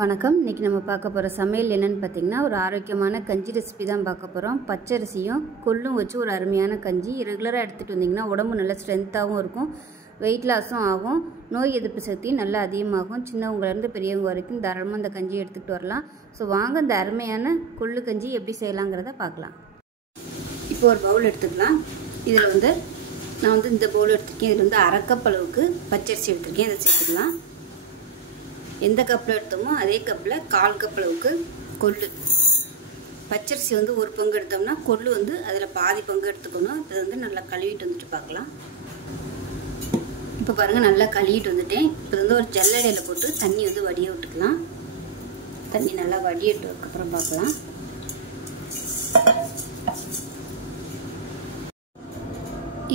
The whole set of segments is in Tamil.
வணக்கம். இன்றைக்கி நம்ம பார்க்க போகிற சமையல் என்னென்னு பார்த்திங்கன்னா, ஒரு ஆரோக்கியமான கஞ்சி ரெசிபி தான் பார்க்க போகிறோம். பச்சரிசியும் கொள்ளும் வச்சு ஒரு அருமையான கஞ்சி. ரெகுலராக எடுத்துகிட்டு வந்திங்கன்னா உடம்பு நல்ல ஸ்ட்ரென்த்தாகவும் இருக்கும், வெயிட் லாஸும் ஆகும், நோய் எதிர்ப்பு சக்தியும் நல்லா அதிகமாகும். சின்னவங்கலேருந்து பெரியவங்க வரைக்கும் தாராளமாக இந்த கஞ்சியை எடுத்துகிட்டு வரலாம். ஸோ வாங்க இந்த அருமையான கொள்ளு கஞ்சி எப்படி செய்யலாங்கிறத பார்க்கலாம். இப்போ ஒரு பவுல் எடுத்துக்கலாம். இதில் நான் இந்த பவுல் எடுத்துருக்கேன். இதில் அரை கப் அளவுக்கு பச்சரிசி எடுத்துருக்கேன். இதை சேர்த்துக்கலாம். எந்த கப்பில் எடுத்தோமோ அதே கப்பில் 1/4 கப் அளவுக்கு கொள்ளு. பச்சரிசி ஒரு பங்கு எடுத்தோம்னா கொள்ளு அதில் பாதி பங்கு எடுத்துக்கணும். இதை நல்லா கழுவிட்டு வந்துட்டு பார்க்கலாம். இப்போ பாருங்கள், நல்லா கழுவிட்டு வந்துட்டேன். இப்போ ஒரு ஜல்லடையில் போட்டு தண்ணி வடிய விட்டுக்கலாம். தண்ணி நல்லா வடியட்டுக்கப்புறம் பார்க்கலாம்.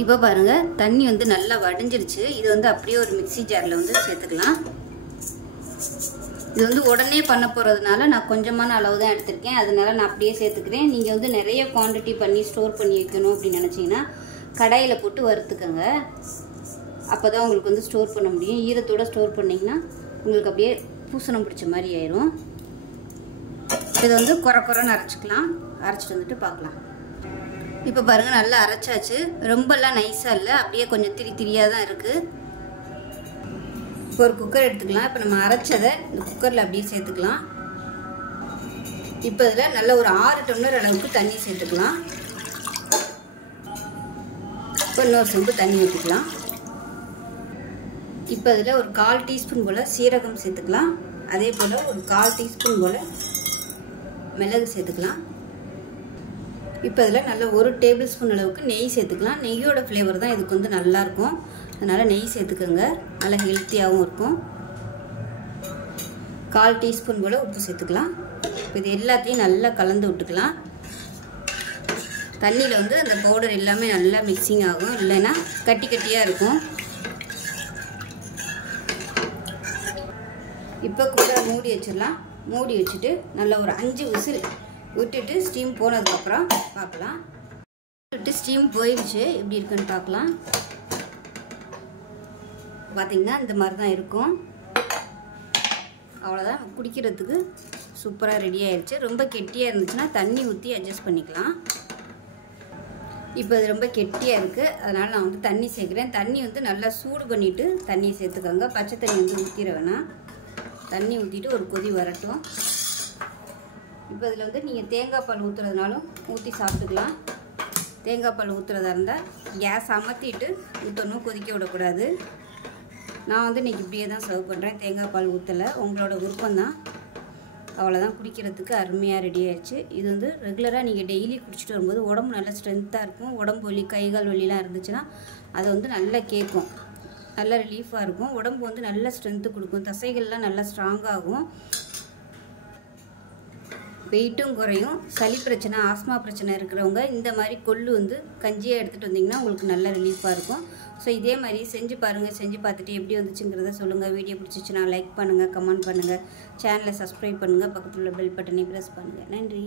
இப்போ பாருங்கள், தண்ணி நல்லா வடிஞ்சிருச்சு. இது அப்படியே ஒரு மிக்சி ஜாரில் சேர்த்துக்கலாம். இது உடனே பண்ண போகிறதுனால நான் கொஞ்சமான அளவு தான் எடுத்திருக்கேன். அதனால நான் அப்படியே சேர்த்துக்கிறேன். நீங்கள் நிறைய குவான்டிட்டி பண்ணி ஸ்டோர் பண்ணி வைக்கணும் அப்படின்னு நினச்சிங்கன்னா கடாயில் போட்டு வறுத்துக்கோங்க. அப்போ தான் உங்களுக்கு ஸ்டோர் பண்ண முடியும். ஈரத்தோடு ஸ்டோர் பண்ணிங்கன்னா உங்களுக்கு அப்படியே பூசணம் பிடிச்ச மாதிரி ஆயிரும். இது குறைன்னு அரைச்சிக்கலாம். அரைச்சிட்டு வந்துட்டு பார்க்கலாம். இப்போ பாருங்கள், நல்லா அரைச்சாச்சு. ரொம்பலாம் நைஸாக இல்லை, அப்படியே கொஞ்சம் திரியாக தான் இருக்குது. இப்போ ஒரு குக்கர் எடுத்துக்கலாம். இப்போ நம்ம அரைச்சதை இந்த குக்கரில் அப்படியே சேர்த்துக்கலாம். இப்போ இதில் நல்ல ஒரு 6 டம்ளர் அளவுக்கு தண்ணி சேர்த்துக்கலாம். இப்போ இன்னொரு சொம்பு தண்ணி ஊற்றிக்கலாம். இப்போ இதில் ஒரு 1/4 டீஸ்பூன் போல் சீரகம் சேர்த்துக்கலாம். அதே போல் ஒரு 1/4 டீஸ்பூன் போல் மிளகு சேர்த்துக்கலாம். இப்போ இதில் நல்ல 1 டேபிள் ஸ்பூன் அளவுக்கு நெய் சேர்த்துக்கலாம். நெய்யோட ஃப்ளேவர் தான் இதுக்கு நல்லாயிருக்கும். அதனால் நெய் சேர்த்துக்கோங்க. நல்லா ஹெல்த்தியாகவும் இருக்கும். 1/4 டீஸ்பூன் போல் உப்பு சேர்த்துக்கலாம். இது எல்லாத்தையும் நல்லா கலந்து விட்டுக்கலாம். தண்ணியில் அந்த பவுடர் எல்லாமே நல்லா மிக்சிங் ஆகும், இல்லைன்னா கட்டி கட்டியாக இருக்கும். இப்போ குக்கரை மூடி வச்சிடலாம். மூடி வச்சுட்டு நல்லா ஒரு 5 விசில் விட்டுட்டு ஸ்டீம் போனதுக்கப்புறம் பார்க்கலாம். விட்டு ஸ்டீம் போயிடுச்சு, எப்படி இருக்குன்னு பார்க்கலாம். பார்த்திங்கன்னா இந்த மாதிரி தான் இருக்கும். அவ்வளோதான், குடிக்கிறதுக்கு சூப்பராக ரெடி ஆயிடுச்சு. ரொம்ப கெட்டியாக இருந்துச்சுன்னா தண்ணி ஊற்றி அட்ஜஸ்ட் பண்ணிக்கலாம். இப்போ இது ரொம்ப கெட்டியாக இருக்குது, அதனால் நான் தண்ணி சேர்க்குறேன். தண்ணி நல்லா சூடு பண்ணிவிட்டு தண்ணியை சேர்த்துக்கோங்க. பச்சை தண்ணி ஊற்றிட வேணாம். தண்ணி ஊற்றிட்டு ஒரு கொதி வரட்டும். இப்போ இதில் நீங்கள் தேங்காய் பால் ஊற்றுறதுனாலும் ஊற்றி சாப்பிட்டுக்கலாம். தேங்காய் பால் ஊற்றுறதா இருந்தால் கேஸ் அமர்த்திட்டு ஊற்றணும், கொதிக்க விடக்கூடாது. நான் இன்றைக்கி இப்படியே தான் சர்வ் பண்ணுறேன். தேங்காய் பால் ஊற்றலை, உங்களோட விருப்பம்தான். அவ்வளோதான், குடிக்கிறதுக்கு அருமையாக ரெடி ஆயிடுச்சு. இது ரெகுலராக நீங்கள் டெய்லி குடிச்சிட்டு வரும்போது உடம்பு நல்லா ஸ்ட்ரென்த்தாக இருக்கும். உடம்பு வலி, கை கால் வலிலாம் இருந்துச்சுன்னா அதை நல்லா கேட்கும், நல்லா ரிலீஃபாக இருக்கும். உடம்பு நல்லா ஸ்ட்ரென்த்து கொடுக்கும். தசைகள்லாம் நல்லா ஸ்ட்ராங்காகும், வெயிட்டும் குறையும். சளி பிரச்சனை, ஆஸ்மா பிரச்சனை இருக்கிறவங்க இந்த மாதிரி கொள்ளு கஞ்சியாக எடுத்துகிட்டு வந்திங்கன்னா உங்களுக்கு நல்ல ரிலீஃபாக இருக்கும். ஸோ இதே மாதிரி செஞ்சு பாருங்கள். செஞ்சு பார்த்துட்டு எப்படி வந்துச்சுங்கிறத சொல்லுங்கள். வீடியோ பிடிச்சிச்சுன்னா லைக் பண்ணுங்கள், கமெண்ட் பண்ணுங்கள், சேனலை சப்ஸ்கிரைப் பண்ணுங்கள், பக்கத்தில் உள்ள பெல் பட்டனை ப்ரெஸ் பண்ணுங்கள். நன்றி.